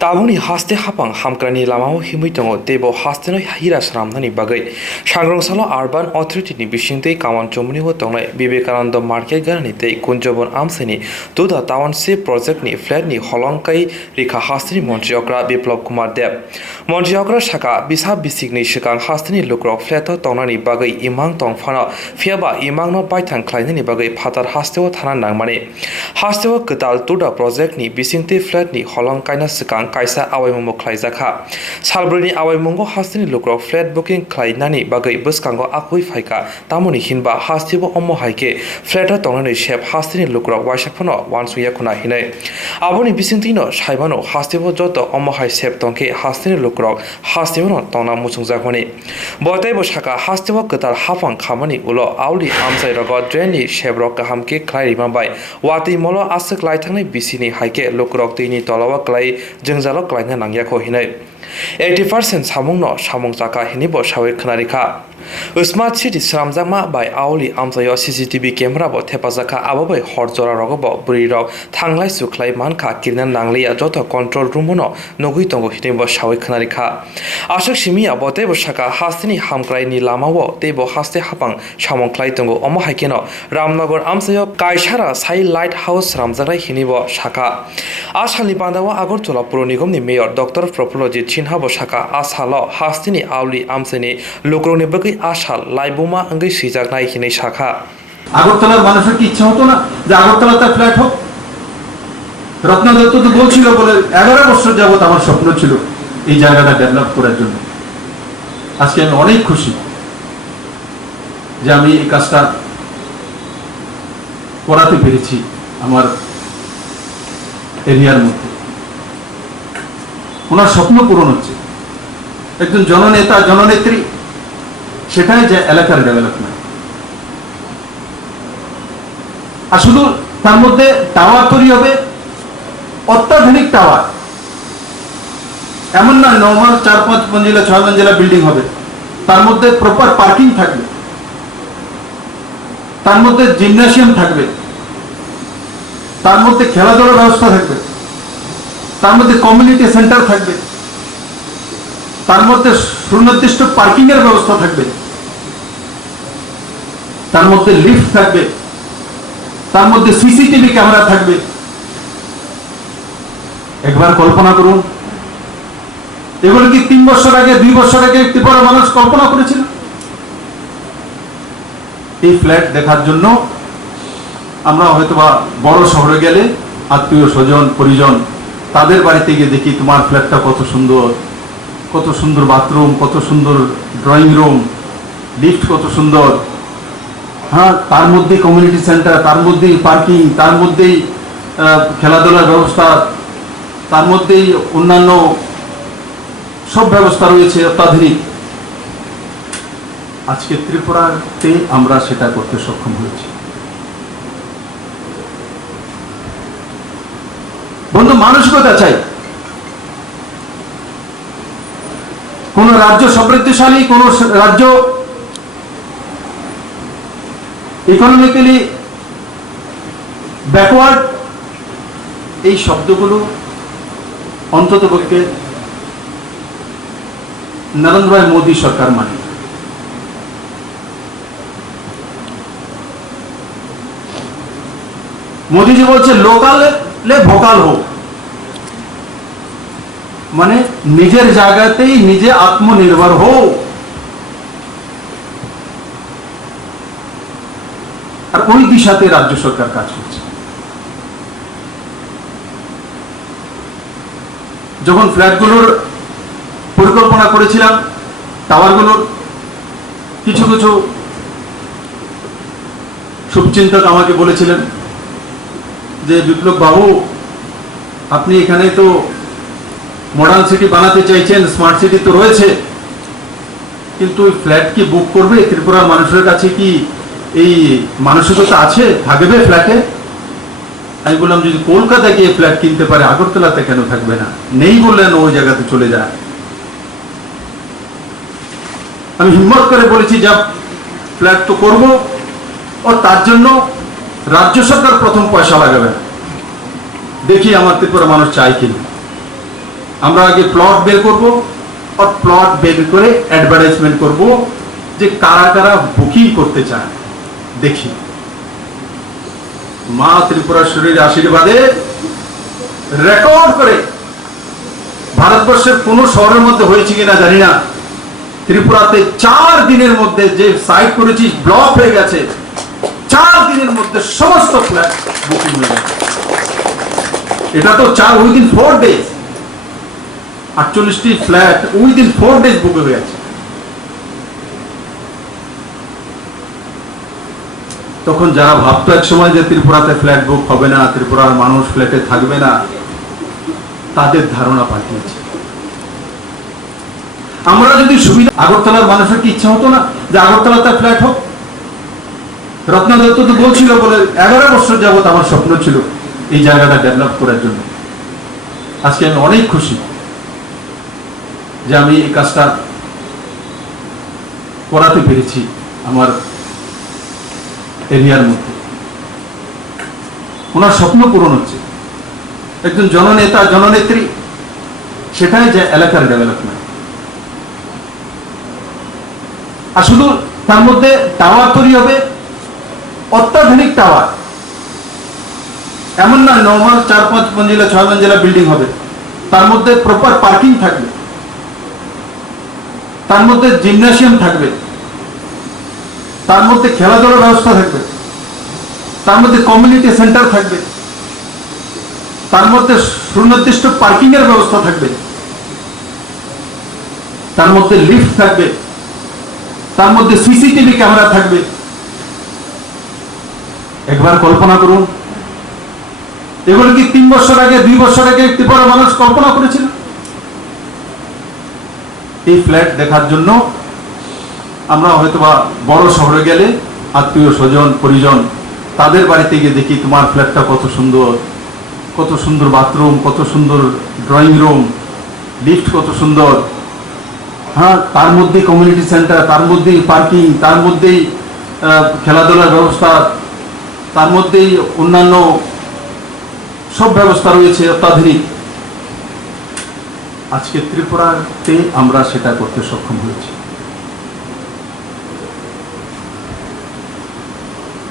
ताबुनि हास्ते हापां हामक्रानि लामाव हिमै दङ तेबो हास्तेनो हिरा सामनानि बागै सांग्रांसाल आरबान अथरिटिनि बिसिंतै कामान चमुनिव दंनाय विवेकानंद मार्केट गारनि तै कुंजबन आमसेनि दुदा टाउनशिप प्रोजेक्टनि फ्लेटनि हलंकाई रिखा हास्तेनि मन्त्री अग्रा बिप्लब कुमार देव मन्त्री अग्रा शाखा बिसा बिसिगनि सिगां हास्तेनि लुक्रक फ्लेट दंनानि बागै इमां दंफाना फियाबा इमांनो बायथां खालायनायनि बागै फातार हास्तेव थाना नांमाने हास्तेव गताल दुदा प्रोजेक्टनि बिसिंतै फ्लेटनि हलंकाइना सिगां कायसा आवायमुंगो खालायजाखा सालब्रैनि आवायमुंगो हास्तेनि लुक्रक फ्लेट बुकिं खालायनायनि बागै बसकांगो आखुइ फायका तामुनि हिनबा हास्तेबो अम्म हायके फ्लेट दंनानै शेप हास्तेनि लुक्रक वाइसाफनो वानसुया खुना हिनै आबोनि बिसिंतिनो साइबानो हास्तेबो जत अम्म हाय शेप दंके हास्तेनि लुक्रक हास्तेबो तना मुसुंजाखमनि बयताइबो शाखा हास्तेबो गताल हाफां खामानि उलो आवलि आमसाय रग ड्रेननि शेपरक गाहामके खालायरिमाबाय वाति मलो आसक लायथांनि बिसिनि हायके लुक्रक दैनि तलावा क्लाय जोंजाल क्लायना नांगियाखो हिनै 80% सामुंनो सामुं जाका हिनिबो सावे खोनारिखा स्मार्ट सिटी स्रामजामा बाय आवली आमसायो सीसीटीवी कैमरा बो थेपाजाखा आबाबै हरजरा रगबो बुरिरक थांलाय सुख्लाय मानखा किरना नांलिया जत कंट्रोल रूमनो नगुइ तंगो हिनिबो सावे खोनारिखा आशक सिमिया बतेबो शाखा हास्तेनि हामक्रायनि लामावो तेबो हास्ते हापां सामंख्लाय तंगो अम हायकेनो रामनगर आमसायो कायसारा साइ लाइट हाउस रामजानाय हिनिबो शाखा आसालनि बान्दावा आगरतला पुर निगमनि मेयर डॉक्टर प्रफुल्लजित सिन्हाबो शाखा आसालो हास्तेनि आवली आमसायनि लुक्रनि बगै आसाल लाइबुमा अंगै सिजागनाय हिनै शाखा আগরতলার মানুষের কি ইচ্ছা হতো না যে আগরতলাতে ফ্ল্যাট হোক রত্ন দত্ত তো বলছিল বলে 11 বছর যাবত আমার স্বপ্ন ছিল এই জায়গাটা ডেভেলপ করার জন্য আজকে আমি অনেক খুশি যে আমি এই কাজটা করাতে পেরেছি আমার এরিয়ার মধ্যে ওনার স্বপ্ন পূরণ হচ্ছে একজন জননেতা জননেত্রী সেটাই যে এলাকার ডেভেলপমেন্ট আর শুধু তার মধ্যে টাওয়ার তৈরি হবে অত্যাধুনিক টাওয়ার এমন না নরমাল 4-5 মঞ্জিলা 6 মঞ্জিলা বিল্ডিং হবে তার মধ্যে প্রপার পার্কিং থাকবে তার মধ্যে জিমন্যাসিয়াম থাকবে তার মধ্যে খেলাধুলার ব্যবস্থা থাকবে তার মধ্যে কমিউনিটি সেন্টার থাকবে তার মধ্যে সুনির্দিষ্ট পার্কিং এর ব্যবস্থা থাকবে তার মধ্যে লিফট থাকবে তার মধ্যে সিসিটিভি ক্যামেরা থাকবে একবার কল্পনা করুন এগুলো কি 3 বছর আগে 2 বছর আগে ত্রিপুরা মানুষ কল্পনা করেছিল এই ফ্ল্যাট দেখার জন্য আমরা হয়তোবা বড় শহরে গেলে আত্মীয় স্বজন পরিজন তাদের বাড়িতে গিয়ে দেখি তোমার ফ্ল্যাটটা কত সুন্দর বাথরুম কত সুন্দর ড্রয়িং রুম লিফট কত সুন্দর হ্যাঁ তার মধ্যে কমিউনিটি সেন্টার তার মধ্যেই পার্কিং তার মধ্যেই খেলাধুলার ব্যবস্থা তার মধ্যেই অন্যান্য সব ব্যবস্থা রয়েছে অত্যাধুনিক আজকে ত্রিপুরাতে আমরা সেটা করতে সক্ষম হয়েছি বন্ধু মানসিকতা চাই কোন রাজ্য সমৃদ্ধশালী কোন রাজ্য ইকোনমিক্যালি ব্যাকওয়ার্ড এই শব্দগুলো অন্ততপক্ষে নরেন্দ্র ভাই মোদী সরকার মানে মোদীজি বলছে লোকালে ভোকাল হোক মানে নিজের জায়গাতেই নিজে আত্মনির্ভর হোক আর ওই দিশাতে রাজ্য সরকার কাজ করছে যখন ফ্ল্যাটগুলোর পরিকল্পনা করেছিলাম টাওয়ারগুলোর কিছু কিছু শুভচিন্তক আমাকে বলেছিলেন যে বিপ্লব বাবু আপনি এখানে তো মডার্ন সিটি বানাতে চাইছেন স্মার্ট সিটি তো রয়েছে কিন্তু ফ্ল্যাট কি বুক করবে ত্রিপুরার মানুষের কাছে কি এই মানসিকতা আছে থাকবে ফ্ল্যাটে আমি বললাম যদি কলকাতা গিয়ে ফ্ল্যাট কিনতে পারে আগরতলাতে কেন থাকবে না নেই বললেন ওই জায়গাতে চলে যায় আমি হিম্মত করে বলেছি যা ফ্ল্যাট তো করব ও তার জন্য রাজ্য সরকার প্রথম পয়সা লাগাবে দেখি আমার ত্রিপুরা মানুষ চাই কিনা আমরা আগে প্লট বের করব আর প্লট বের করে অ্যাডভার্টাইজমেন্ট করব যে কারা কারা বুকিং করতে চায় দেখি। মা ত্রিপুরাশ্বরীর আশীর্বাদে রেকর্ড করে ভারতবর্ষের কোন শহরের মধ্যে হয়েছে কিনা জানি না, ত্রিপুরাতে 4 দিনের মধ্যে যে সাইট করেছি ব্লক হয়ে গেছে, 4 দিনের মধ্যে সমস্ত ফ্ল্যাট বুকিং হয়ে গেছে। এটা তো উইদিন 4 ডেজ, 48টি ফ্ল্যাট উইদিন 4 ডেজ বুক হয়ে গেছে। তখন যারা ভাবতো এক সময় যে ত্রিপুরাতে ফ্ল্যাট বুক হবে না, ত্রিপুরার মানুষ ফ্ল্যাটে থাকবে না, তাদের ধারণা পাল্টিয়েছে। আমরা যদি সুবিধা, আগরতলার মানুষের কি ইচ্ছা হতো না যে আগরতলাতে ফ্ল্যাট হোক? রত্না দত্ত তো বলছিল, বলে 11 বছর যাবত আমার স্বপ্ন ছিল এই জায়গাটা ডেভেলপ করার জন্য। আজকে আমি অনেক খুশি যে আমি এই কাজটা করাতে পেরেছি আমার এরিয়ার মধ্যে। ওনার স্বপ্ন পূরণ হচ্ছে, একজন জননেতা জননেত্রী, সেটাই যে এলাকার ডেভেলপমেন্ট। আর শুধু তার মধ্যে টাওয়ার তৈরি হবে, অত্যাধুনিক টাওয়ার, এমন না নর্মাল 4-5 মঞ্জিলা 6 মঞ্জিলা বিল্ডিং হবে। তার মধ্যে প্রপার পার্কিং থাকবে, তার মধ্যে জিমন্যাসিয়াম থাকবে, তার মধ্যে খেলাধুলার ব্যবস্থা থাকবে, তার মধ্যে কমিউনিটি সেন্টার থাকবে, তার মধ্যে সুনির্দিষ্ট পার্কিং এর ব্যবস্থা থাকবে, তার মধ্যে লিফট থাকবে, তার মধ্যে সিসিটিভি ক্যামেরা থাকবে। একবার কল্পনা করুন, এগুলো কি 3 বছর আগে 2 বছর আগে ত্রিপুরা মানুষ কল্পনা করেছিল? এই ফ্ল্যাট দেখার জন্য আমরা হয়তোবা বড় শহরে গেলে আত্মীয় স্বজন পরিজন তাদের বাড়িতে গিয়ে দেখি তোমার ফ্ল্যাটটা কত সুন্দর, কত সুন্দর বাথরুম, কত সুন্দর ড্রয়িং রুম, লিফট কত সুন্দর, হ্যাঁ, তার মধ্যে কমিউনিটি সেন্টার, তার মধ্যেই পার্কিং, তার মধ্যেই খেলাধুলার ব্যবস্থা, তার মধ্যেই অন্যান্য সব ব্যবস্থা রয়েছে অত্যাধুনিক। আজকে ত্রিপুরাতে আমরা সেটা করতে সক্ষম হয়েছি।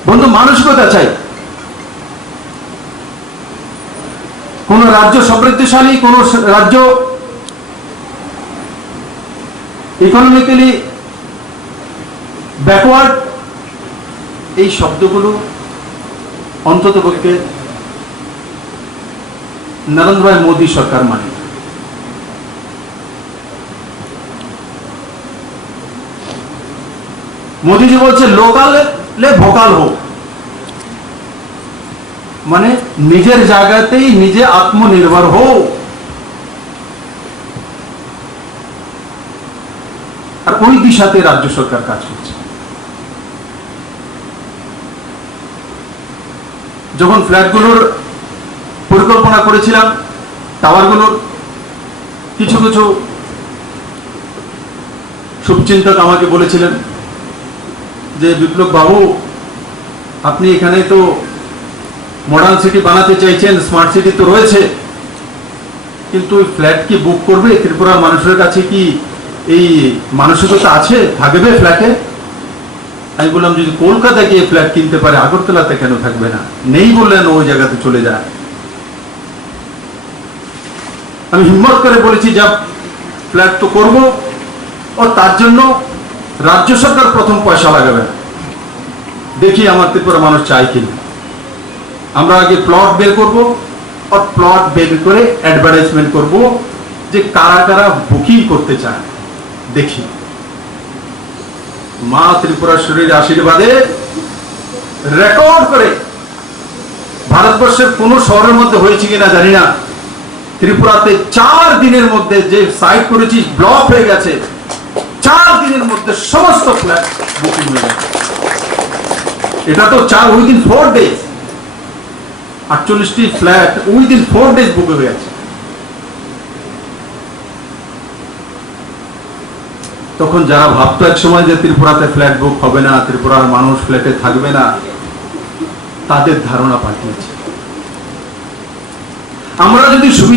বন্ধু, মানসিকতা চাই। কোন রাজ্য সমৃদ্ধশালী, কোন রাজ্য ইকোনমিক্যালি ব্যাকওয়ার্ড, এই শব্দগুলো অন্ততপক্ষে নরেন্দ্র ভাই মোদী সরকার মানে। মোদীজি বলছে লোকালে ভোকাল হোক, মানে নিজের জায়গাতেই নিজে আত্মনির্ভর হোক। আর ওই দিশাতে রাজ্য সরকার কাজ করছে। যখন ফ্ল্যাটগুলোর পরিকল্পনা করেছিলাম, টাওয়ারগুলোর, কিছু কিছু শুভচিন্তক আমাকে বলেছিলেন যে বিপ্লব বাবু, আপনি এখানে তো মডার্ন সিটি বানাতে চাইছেন, স্মার্ট সিটি তো রয়েছে, কিন্তু ফ্ল্যাট কি বুক করবে? ত্রিপুরার মানুষের কাছে কি এই মানসিকতা আছে, থাকবে ফ্ল্যাটে? আমি বললাম, যদি কলকাতা গিয়ে ফ্ল্যাট কিনতে পারে, আগরতলাতে কেন থাকবে না? নেই বললেন, ওই জায়গাতে চলে যায়। আমি হিম্মত করে বলেছি, যা ফ্ল্যাট তো করবো, ও তার জন্য রাজ্য সরকার প্রথম পয়সা লাগাবে। দেখি আমার ত্রিপুরা মানুষ চায় কিনা। আমরা আগে প্লট বের করব আর প্লট বের করে অ্যাডভার্টাইজমেন্ট করব যে কারা কারা বুকিং করতে চায় দেখি। মা ত্রিপুরাশ্বরীর আশীর্বাদে রেকর্ড করে ভারতবর্ষের কোন শহরের মধ্যে হয়েছে কিনা জানি না, ত্রিপুরাতে 4 দিনের মধ্যে যে সাইট করেছি ব্লক হয়ে গেছে, 4 দিনের মধ্যে সমস্ত ফ্ল্যাট বুকিং হয়ে গেছে। এটা তো উইদিন 4 ডেজ, 48টি ফ্ল্যাট উইদিন 4 ডেজ বুক হয়ে গেছে। তখন যারা ভাবতো এক সময় যে ত্রিপুরাতে ফ্ল্যাট বুক হবে না, ত্রিপুরার মানুষ ফ্ল্যাটে থাকবে না, তাদের ধারণা পাল্টিয়েছে। আমরা যদি সুবিধা